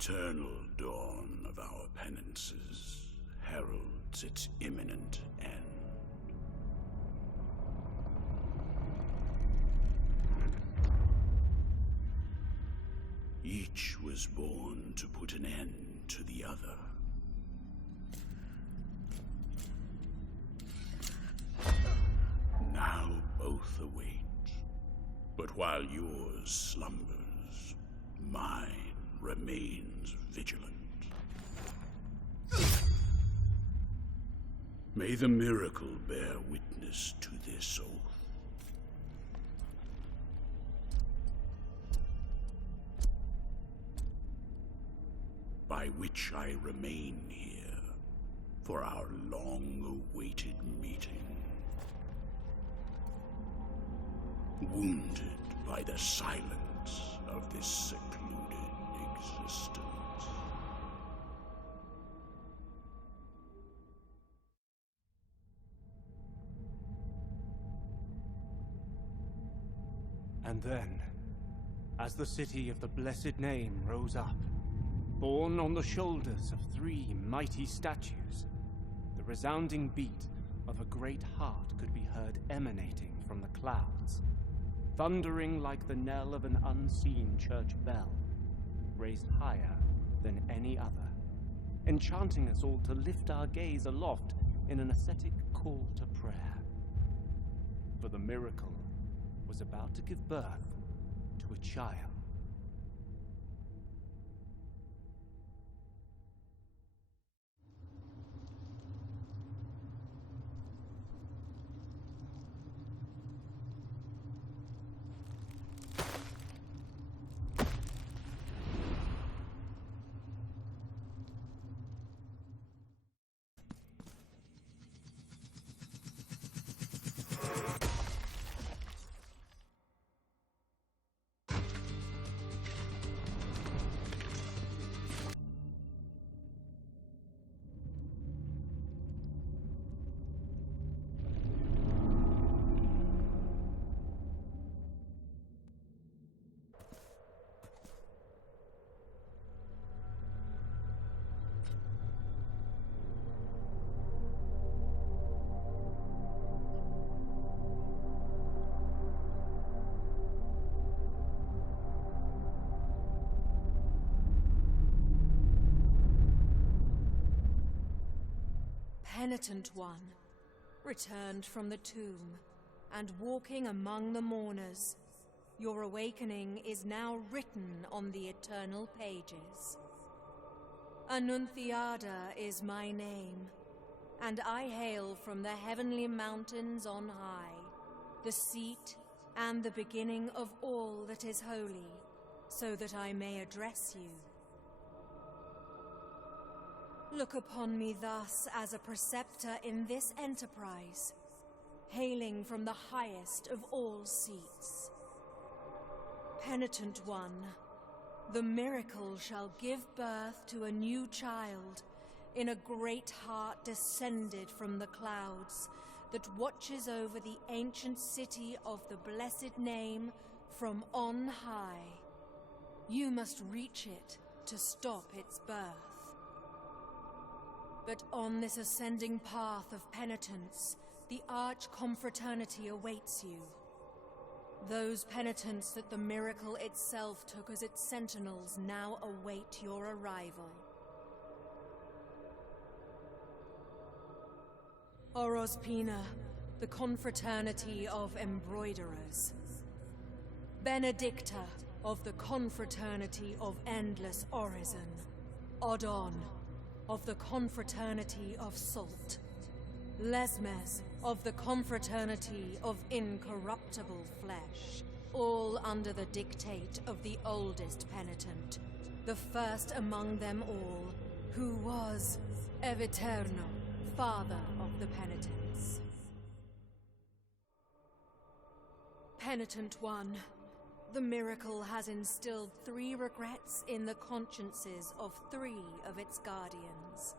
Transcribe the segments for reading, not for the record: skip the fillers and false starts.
eternal dawn of our penances heralds its imminent end. Each was born to put an end to the other. Now both await, but while yours slumbers, mine remains vigilant. May the miracle bear witness to this oath. By which I remain here for our long-awaited meeting. Wounded by the silence of this secluded existence. And then, as the city of the blessed name rose up, borne on the shoulders of 3 mighty statues, the resounding beat of a great heart could be heard emanating from the clouds, thundering like the knell of an unseen church bell, raised higher than any other, enchanting us all to lift our gaze aloft in an ascetic call to prayer. For the miracle was about to give birth to a child. Penitent one, returned from the tomb, and walking among the mourners, your awakening is now written on the eternal pages. Annunciada is my name, and I hail from the heavenly mountains on high, the seat and the beginning of all that is holy, so that I may address you. Look upon me thus as a preceptor in this enterprise, hailing from the highest of all seats. Penitent one, the miracle shall give birth to a new child in a great heart descended from the clouds that watches over the ancient city of the blessed name from on high. You must reach it to stop its birth. But on this ascending path of penitence, the arch-confraternity awaits you. Those penitents that the miracle itself took as its sentinels now await your arrival. Orospina, the confraternity of embroiderers. Benedicta, of the confraternity of endless orison. Odon, of the confraternity of salt. Lesmes, of the confraternity of incorruptible flesh, all under the dictate of the oldest penitent, the first among them all, who was Eviterno, father of the penitents. Penitent one, the miracle has instilled 3 regrets in the consciences of 3 of its guardians.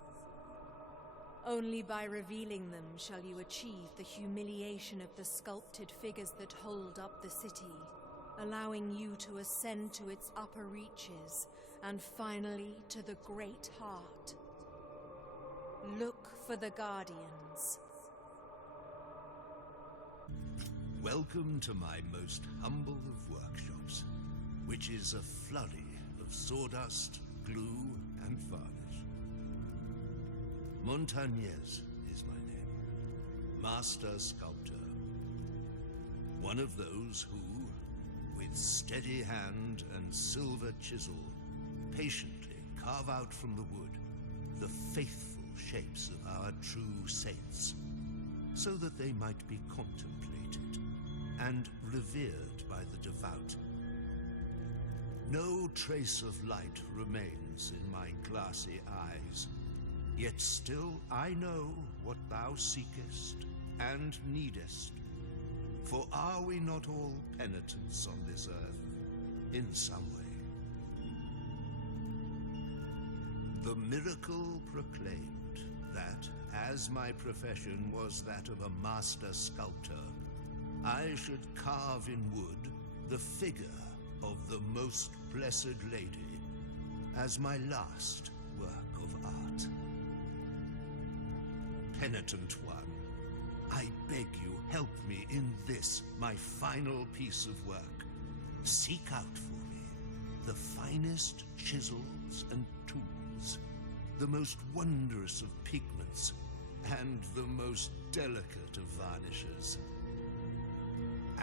Only by revealing them shall you achieve the humiliation of the sculpted figures that hold up the city, allowing you to ascend to its upper reaches and finally to the Great Heart. Look for the Guardians. Welcome to my most humble of workshops, which is a flurry of sawdust, glue, and varnish. Montañez is my name, master sculptor. One of those who, with steady hand and silver chisel, patiently carve out from the wood the faithful shapes of our true saints, so that they might be contemplated and revered by the devout. No trace of light remains in my glassy eyes, yet still I know what thou seekest and needest. For are we not all penitents on this earth, in some way? The miracle proclaimed that, as my profession was that of a master sculptor, I should carve in wood the figure of the Most Blessed Lady as my last work of art. Penitent one, I beg you, help me in this, my final piece of work. Seek out for me the finest chisels and tools, the most wondrous of pigments, and the most delicate of varnishes.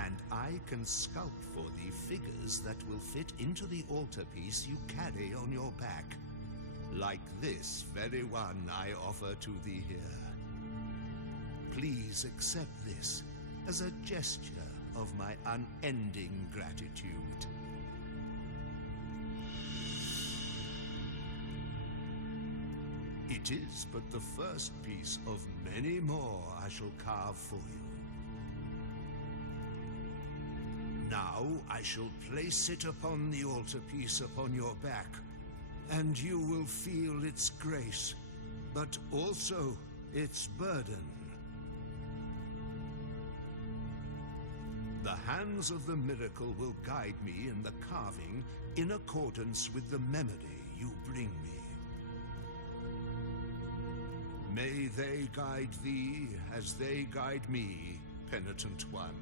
And I can sculpt for thee figures that will fit into the altarpiece you carry on your back, like this very one I offer to thee here. Please accept this as a gesture of my unending gratitude. It is but the first piece of many more I shall carve for you. Now I shall place it upon the altarpiece upon your back, and you will feel its grace, but also its burden. The hands of the miracle will guide me in the carving in accordance with the memory you bring me. May they guide thee as they guide me, penitent one.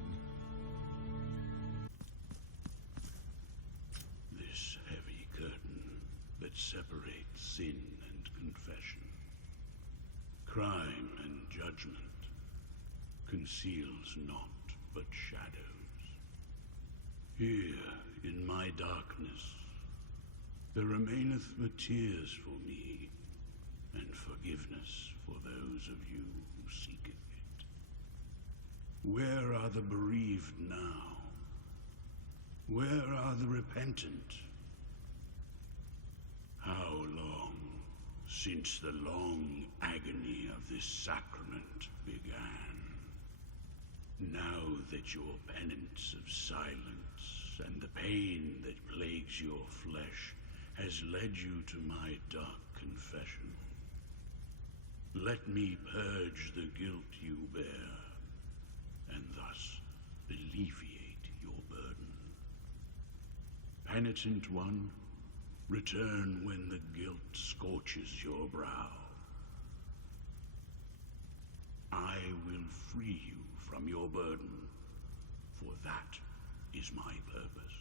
This heavy curtain that separates sin and confession, crime and judgment, conceals naught but shadows. Here, in my darkness, there remaineth but tears for me, and forgiveness for those of you who seek it. Where are the bereaved now? Where are the repentant? How long since the long agony of this sacrament began? Now that your penance of silence and the pain that plagues your flesh has led you to my dark confession, let me purge the guilt you bear, and thus alleviate your burden. Penitent one, return when the guilt scorches your brow. I will free you from your burden, for that is my purpose.